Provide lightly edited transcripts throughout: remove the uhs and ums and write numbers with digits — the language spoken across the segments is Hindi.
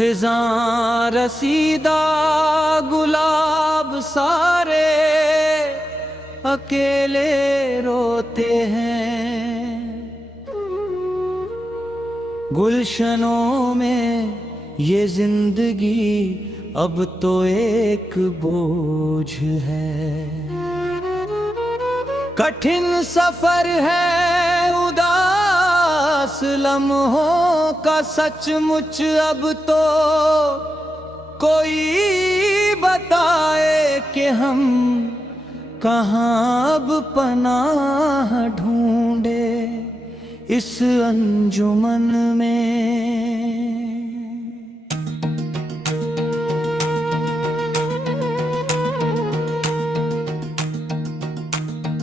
खिज़ां रसीदा गुलाब सारे अकेले रोते हैं। गुलशनों में ये जिंदगी अब तो एक बोझ है। कठिन सफर है उदास लम्हों का सचमुच अब तो कोई बताए कि हम कहाँ अब पनाह ढूंढे इस अंजुमन में।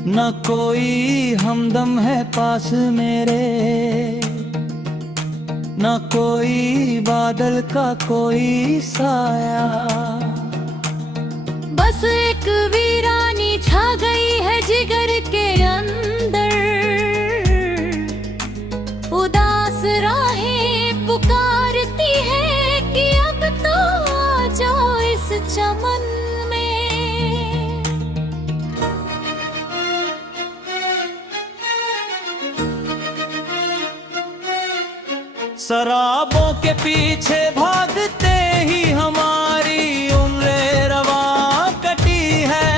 न कोई हमदम है पास मेरे, न कोई बादल का कोई साया। बस एक वीरानी छा गई है जिगर के अंदर। उदास राहें पुकारती है कि अब तो आ जाओ इस चमन में। शराबों के पीछे भागते ही हमारी उम्रें रवा कटी है।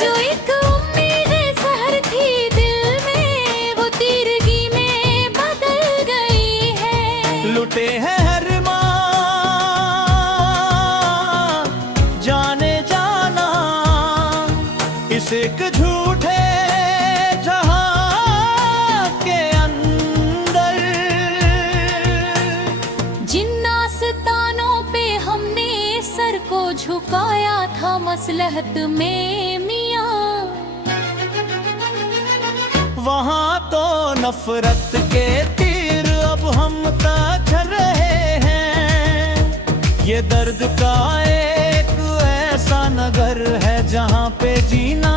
जो एक उम्मीद सहर थी दिल में वो तीरगी में बदल गई है। लुटे हैं हर माँ जाने जाना इस एक झूठे जहां के अंदर। जिन आस्तानों पे हमने सर को झुकाया था मसलहत में मियाँ, वहाँ तो नफरत के तीर अब हम चल रहे हैं। ये दर्द का एक ऐसा नगर है जहाँ पे जीना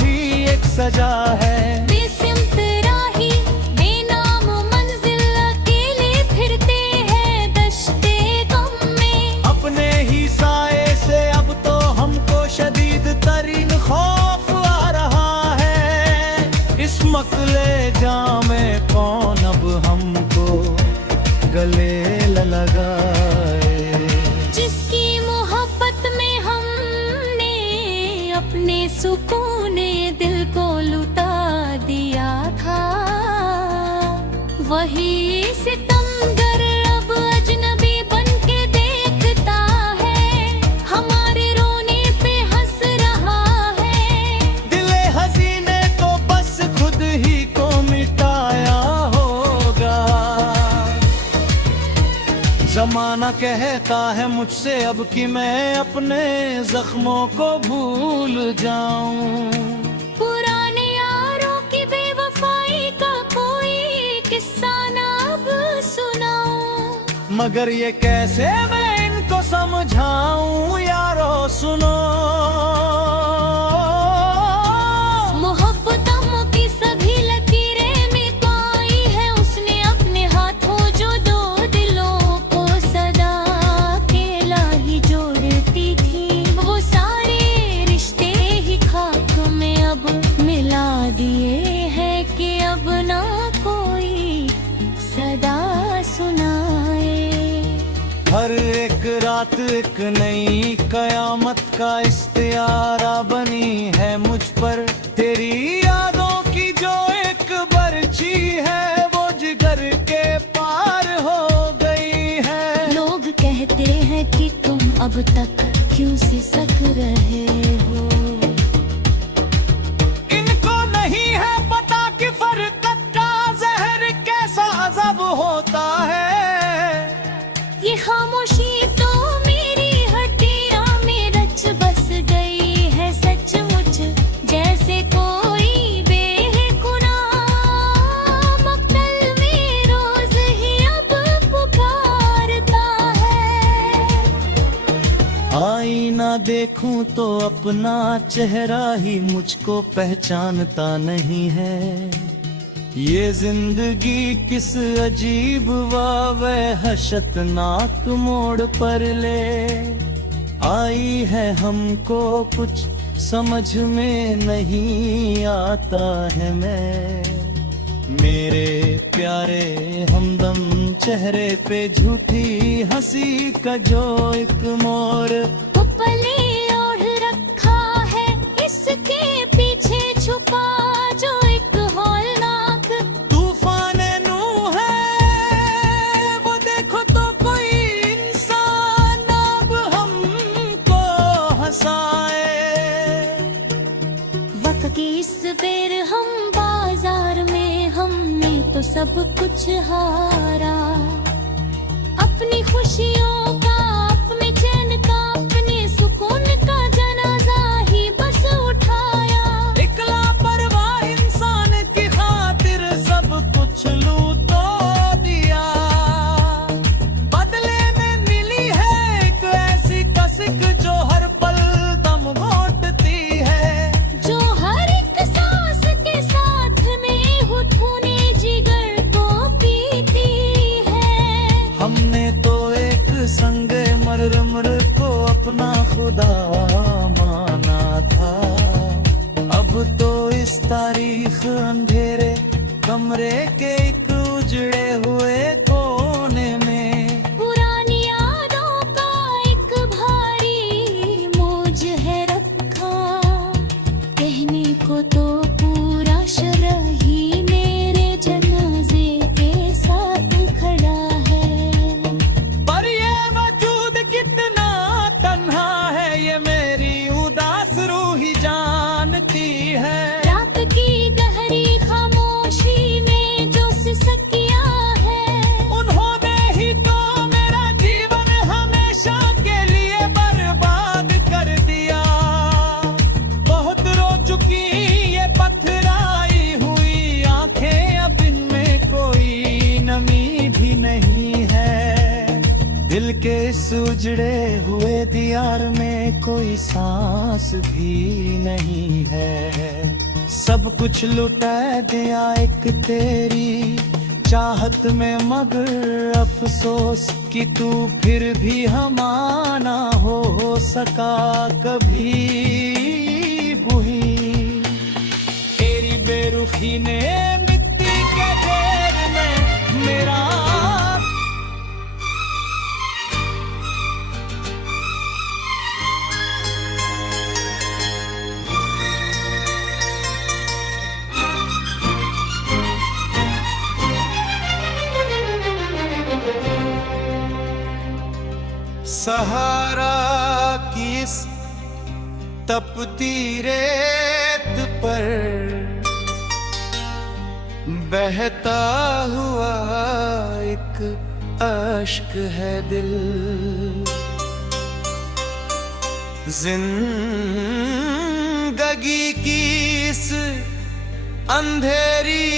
भी एक सजा है। बेसिमत राही बेनाम मंजिल अकेले फिरते हैं दश्ते गम में। अपने ही साए से अब तो हमको शदीद तरीन खौफ आ रहा है। इस मकले जामे कौन अब हमको गले लगाए। जिसकी मोहब्बत में हमने अपने सुकून दिल को लुटा दिया था, वही सितमगर अब अजनबी बन के देखता है। हमारे रोने पे हंस रहा है। दिले हसीने तो बस खुद ही को मिटाया होगा। जमाना कहता है मुझसे अब कि मैं अपने जख्मों को भूल जाऊं। पुराने यारों की बेवफाई का कोई किस्सा ना अब सुनाऊं। मगर ये कैसे मैं इनको समझाऊं यारो सुनो। मोहब्बतों की सभी लकीरें मिटाई है उसने अपने हाथों। जो दो दिलों को सदा अकेला ही जोड़ती थी, वो सारे रिश्ते ही खाक में अब मिला दिए हैं कि अब ना कोई सदा सुनाए। हर एक रात एक नई कयामत का इस्तियारा बनी है मुझ पर। तेरी यादों की जो एक बर्छी है वो जिगर के पार हो गई है। लोग कहते हैं कि तुम अब तक क्यों सिसक रहे हो। इनको नहीं है पता कि फरकत का जहर कैसा अज़ब होता है। ये खामोशी तो मेरी हड्डियों में रच बस गई है सचमुच। जैसे कोई बेगुनाह मक्तल में रोज ही अब पुकारता है। आईना देखूं तो अपना चेहरा ही मुझको पहचानता नहीं है। ये जिंदगी किस अजीब व वहशतनाक मोड़ पर ले आई है, हमको कुछ समझ में नहीं आता है। मेरे प्यारे हमदम चेहरे पे झूठी हंसी का जो एक मोर पले ओढ़ रखा है, इसके पीछे छुपा जो एक हौलनाक तूफान नू है। वो देखो तो कोई इंसान अब हमको हंसाए। वक्त की इस बेर हम बाजार में, हमने तो सब कुछ हारा। अपनी खुशियों का, अपने चैन का, अपने सुकून का जनाजा ही बस उठाया। एक लापरवाह इंसान की खातिर सब कुछ लूटो दिया। बदले में मिली है एक ऐसी कसक जो हर पल दम घोंटती है। जो हर एक सांस के साथ में होठों-ने जिगर को पीती है। हमने तो एक संगे मरमर को अपना खुदा माना था। अब तो इस तारीख अंधेरे कमरे के एक उजड़े हुए कोने में पुरानी यादों का एक भारी बोझ है रखा। कहने को तो पूरा शहर ही मेरे जनाजे के साथ खड़ा है। पर ये वजूद कितना तन्हा है, ये मेरी उदास रूह ही जानती है। रात की गहरी खामोशी में जो सिसकियां है, उन्होंने ही तो मेरा जीवन हमेशा के लिए बर्बाद कर दिया। बहुत रो चुकी ये पथराई हुई आंखें, अब इनमें कोई नमी भी नहीं है। दिल के इस उजड़े हुए दीवार में कोई सांस भी नहीं है। सब कुछ लुटा दिया एक तेरी चाहत में, मगर अफसोस कि तू फिर भी हमारा हो सका कभी वही। तेरी बेरुखी ने मिट्टी के ढेर में मेरा सहारा की इस तपती रेत पर बहता हुआ एक अश्क है दिल। जिंदगी की इस अंधेरी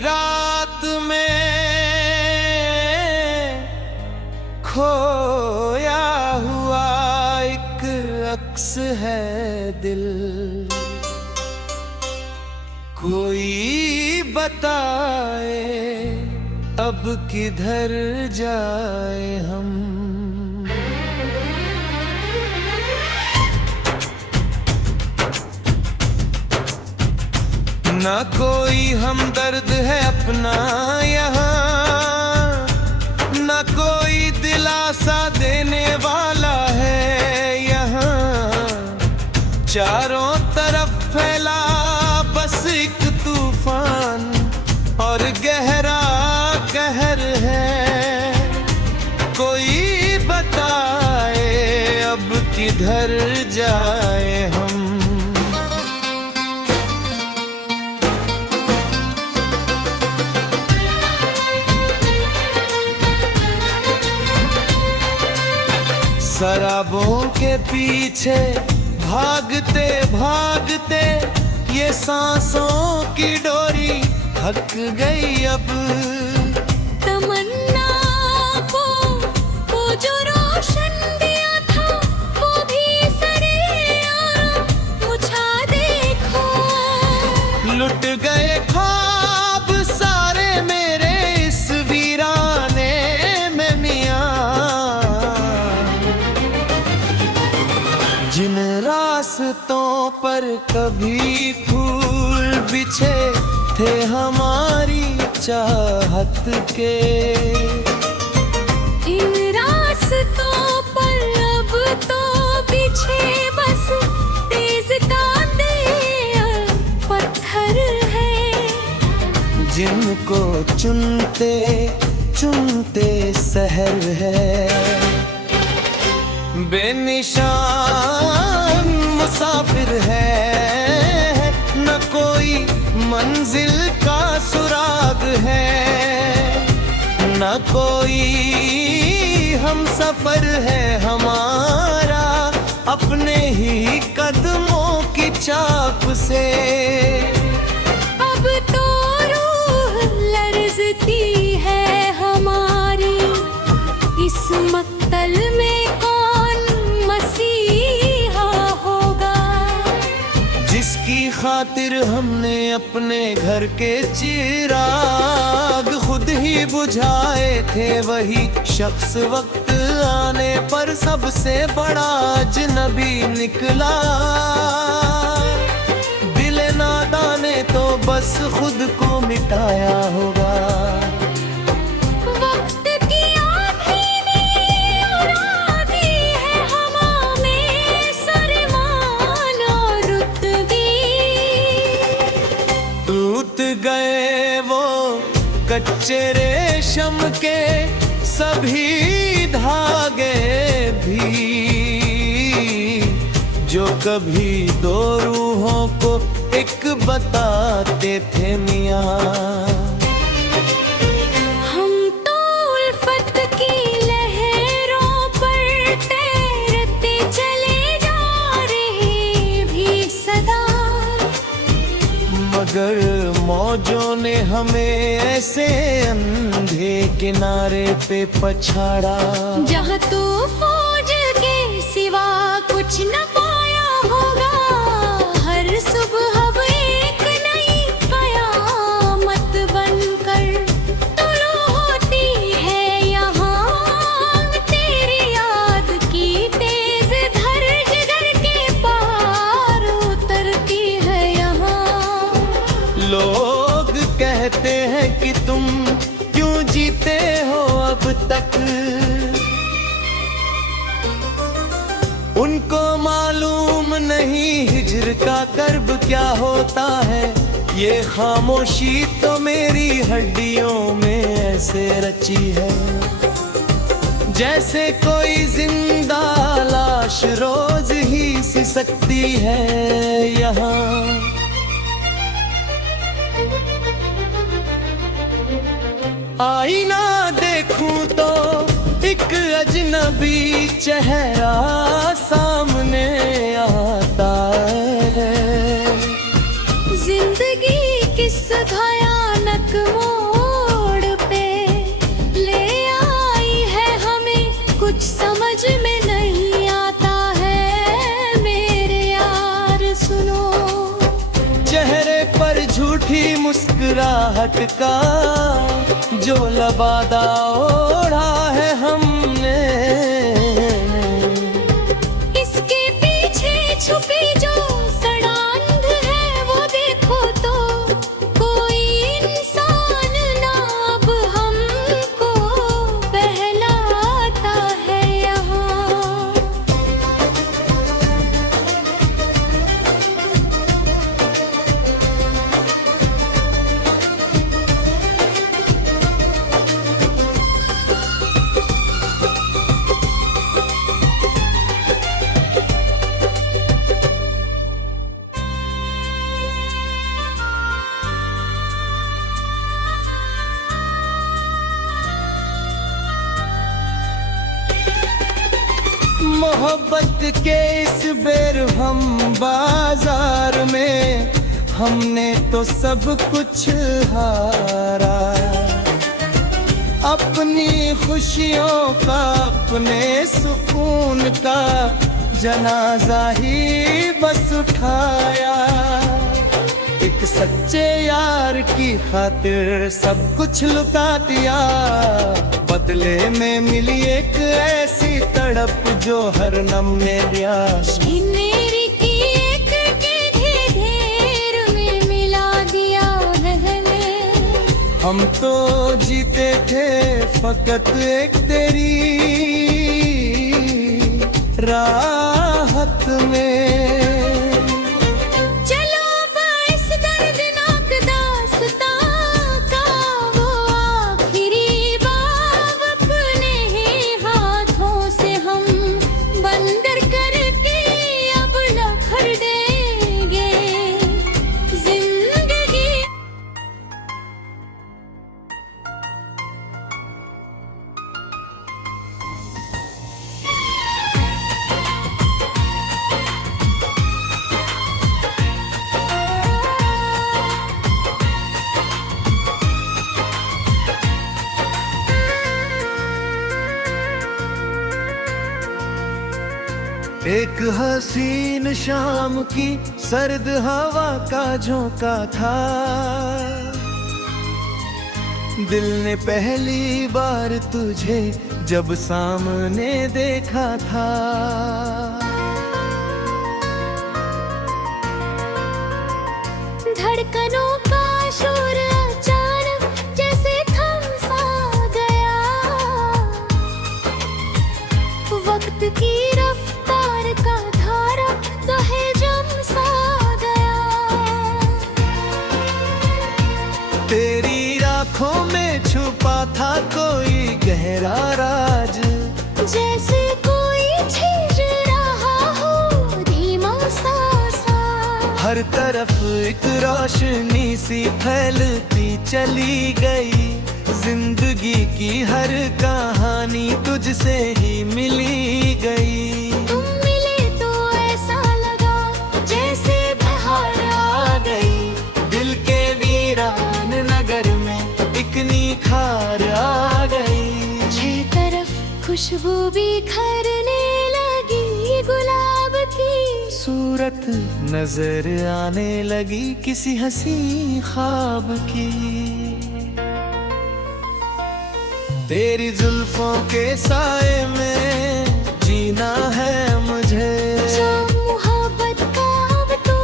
रात में खोया हुआ एक अक्स है दिल। कोई बताए अब किधर जाए हम। ना कोई हमदर्द है अपना यहाँ, ना कोई दिलासा देने वाला है यहाँ। चारों तरफ फैला बस एक तूफान और गहरा कहर है। कोई बताए अब किधर जाए हम। शराबों के पीछे भागते भागते ये सांसों की डोरी थक गई अब। तमन्ना को वो जो रोशन दिया था, वो भी सरेआम मुझा देखो। लुट गए ख्वाब पर कभी फूल बिछे थे हमारी चाहत के। इन रास्तों पर अब तो बिछे बस तेज तांदे और पत्थर है, जिनको चुनते चुनते सहर है। बेनिशान मुसाफिर है, न कोई मंजिल का सुराग है, न कोई हम सफर है हमारा अपने ही कदमों की चाप से। अब तो रूह लरजती है हमारी, इस मक्तल में कौन मसीहा होगा, जिसकी खातिर हमने अपने घर के चिराग खुद ही बुझाए थे। वही शख्स वक्त आने पर सबसे बड़ा अजनबी निकला। दिल नादान ने तो बस खुद को मिटाया होगा। वक्त की आंधी ने उड़ा दी है हवा में सरमान और रुतबी। टूट गए वो कच्चे रेशम के सभी धागे भी, जो कभी दो रूहों को एक बताते थे मियाँ। हम तो उल्फत की लहरों पर तैरते चले जा रहे भी सदा, मगर मौजों ने हमें ऐसे अंधे किनारे पे पछाड़ा। जहाँ तू फौज के सिवा कुछ न पाया होगा। हर सुबह अब एक नई कयामत बनकर तुलू होती है यहाँ। तेरी याद की तेज धर जिगर के पार उतरती है यहाँ। लोग कहते हैं कि तुम क्यों जीते हो अब तक, उनको मालूम नहीं हिज्र का कर्ब क्या होता है। ये खामोशी तो मेरी हड्डियों में ऐसे रची है, जैसे कोई जिंदा लाश रोज ही सिसकती है यहाँ। आईना देखूं तो एक अजनबी चेहरा सामने आता है। जिंदगी किस भयानक मोड़ पे ले आई है हमें, कुछ समझ में नहीं आता है मेरे यार। सुनो, चेहरे पर झूठी मुस्कुराहट का जो लबादा ओढ़ा है हमने, इसके पीछे छुपी जो सड़ांध है वो देखो तो कोई इंसान ना अब हमको बहलाता है यहाँ। मोहब्बत के इस बेरहम बाजार में हमने तो सब कुछ हारा। अपनी खुशियों का अपने सुकून का जनाजा ही बस उठाया। एक सच्चे यार की खातिर सब कुछ लुटा दिया, बदले में मिली एक ऐसी तड़प जो हर नम में दिया। शिनेरी की एक हम तो जीते थे फकत एक तेरी राहत में। चलो अब इस दर्दनाक दास्तां का वो आखिरी बाब अपने ही हाथों से हम बंदर करके अब लखड़ देंगे जिंदगी। एक हसीन शाम की सर्द हवा का झोंका था, दिल ने पहली बार तुझे जब सामने देखा था। धड़कनों का शोर अचानक जैसे थम सा गया, वक्त की रफ्तार का धारा कहे जम सा गया। तेरी आंखों में छुपा था कोई गहरा राज, जैसे कोई छीन रहा हो धीमा सा सा। हर तरफ एक रोशनी सी फैलती चली गई, जिंदगी की हर कहानी तुझसे ही मिली गई। तुम मिले तो ऐसा लगा जैसे बहार आ गई, दिल के वीरान नगर में एक निखार आ गई। छह तरफ खुशबू बिखरने लगी गुलाब की, सूरत नजर आने लगी किसी हंसी ख्वाब की। तेरी जुल्फों के साए में जीना है मुझे, जो मोहब्बत का अब तो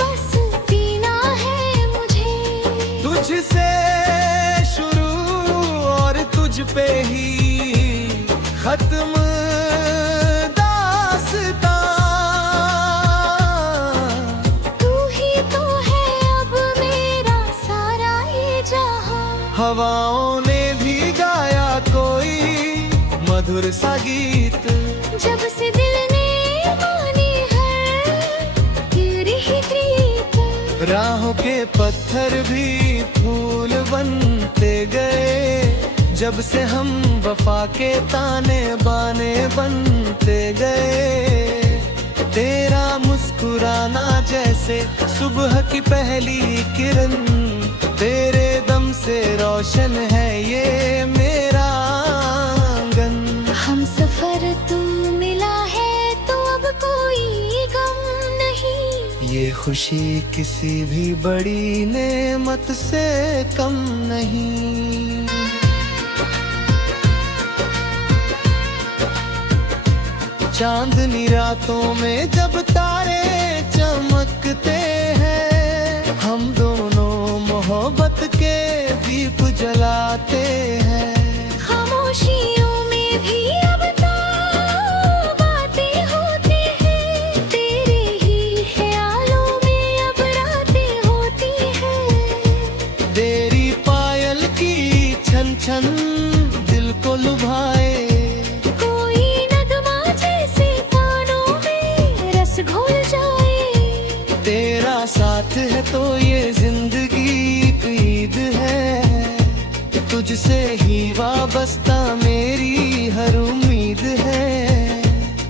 बस पीना है मुझे। तुझसे शुरू और तुझ पे ही खत्म दास्तां। तू ही तो है अब मेरा सारा ये जहां। हवाओं ने भी गाया कोई मधुर सा गीत, जब से दिल ने मानी है तेरी ही प्रीत। राहों के पत्थर भी फूल बनते गए, जब से हम वफा के ताने बाने बनते गए। तेरा मुस्कुराना जैसे सुबह की पहली किरण, तेरे दम से रोशन है ये मेरा आंगन। हम सफर तू मिला है तो अब कोई गम नहीं, ये खुशी किसी भी बड़ी नेमत से कम नहीं। चांदनी रातों में जब तारे चमकते हैं, हम दोनों मोहब्बत के दीप जलाते हैं। खामोशियों में भी अब तो बातें होती हैं, तेरे ही ख्यालों में अब रातें होती हैं। तेरी पायल की छन छन दिल को लुभाए, कोई नगमा जैसे कानों में रस घोल जाए। तेरा साथ है तो ये जिंदगी एक ईद है, तुझसे ही वाबस्ता मेरी हर उम्मीद है।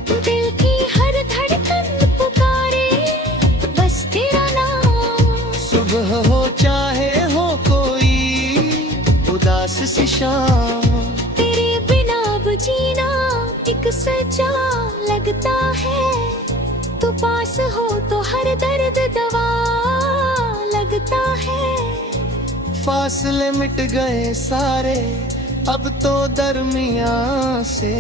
दिल की हर धड़कन पुकारे बस तेरा नाम, सुबह हो चाहे हो कोई उदास सी शाम, तेरे बिना अब जीना एक सजा लगता है। तू पास हो तो हर दर्द दवा लगता है। फासले मिट गए सारे अब तो दरमियां से,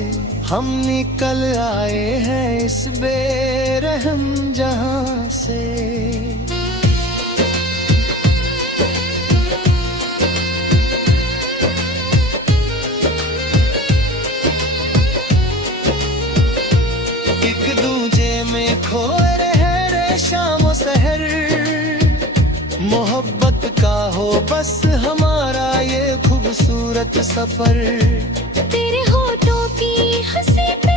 हम निकल आए हैं इस बेरहम जहां से। खूबसूरत सफर। तेरे होठों की हंसी पे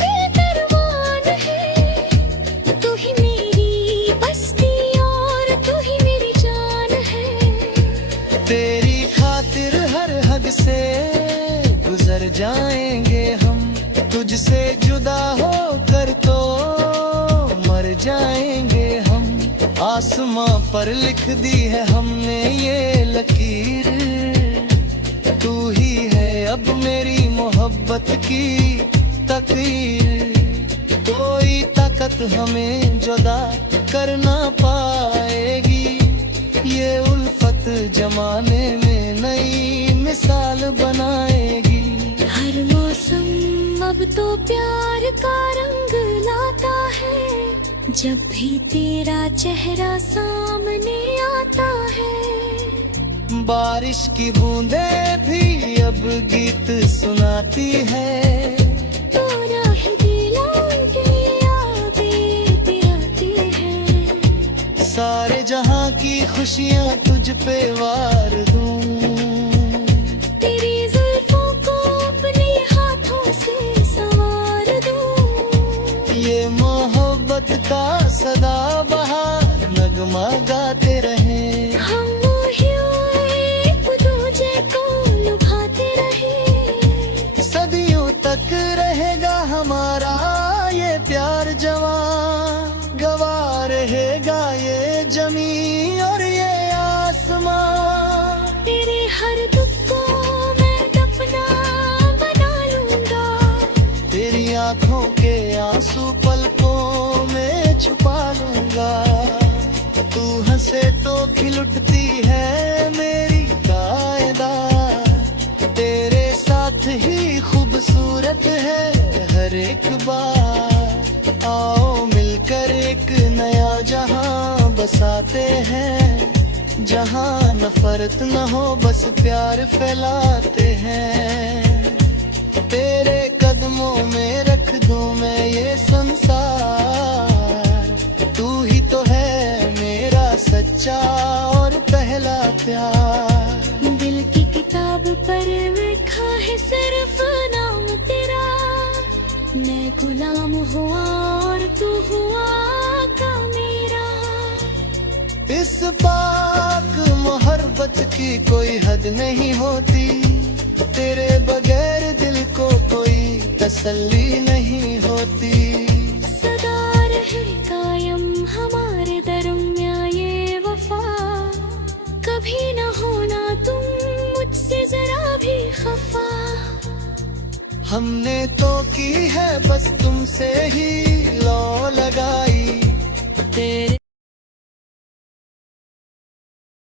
दिल कुर्बान है। तू ही मेरी बस्ती और तू ही मेरी जान है। तेरी खातिर हर हद से गुजर जाएंगे हम, तुझसे जुदा होकर तो मर जाएंगे हम। आसमां पर लिख दी है हमने ये लकीर, तू ही है अब मेरी मोहब्बत की तकदीर। कोई ताकत हमें जुदा कर ना पाएगी, ये उल्फत जमाने में नई मिसाल बनाएगी। हर मौसम अब तो प्यार का रंग लाता है, जब भी तेरा चेहरा सामने आता है। बारिश की बूंदें भी अब गीत सुनाती है, तो राह दिलों की यादें आती है। सारे जहां की खुशियां तुझ पे वार दूं। तेरी जुल्फों को अपने हाथों से संवार दूं। ये मोहब्बत का सदा बहार नगमा गाते रहे, हम एक दूजे को लुभाते रहे। सदियों तक रहेगा हमारा ये प्यार जवां, गवा रहेगा ये जमीन और ये आसमां। तेरे हर दुख को मैं दफना बना लूंगा, तेरी आंखों के आंसू पलकों में छुपा लूंगा। तू हंसे तो खिल उठती है मेरी कायदा, तेरे साथ ही खूबसूरत है हर एक बार। आओ मिलकर एक नया जहां बसाते हैं, जहां नफरत न हो बस प्यार फैलाते हैं। तेरे कदमों में रख दूं मैं ये संसार, तू ही तो है मेरा सच्चा और पहला प्यार। दिल की किताब पर लिखा है सिर्फ नाम तेरा, मैं गुलाम हुआ और तू हुआ का मेरा। इस पाक मोहब्बत की कोई हद नहीं होती, तेरे बगैर दिल को कोई तसल्ली नहीं होती। सदा रहे कायम हमारे दरमियां ये वफा, कभी न होना तुम मुझसे जरा भी खफा। हमने तो की है बस तुमसे ही लौ लगाई, तेरे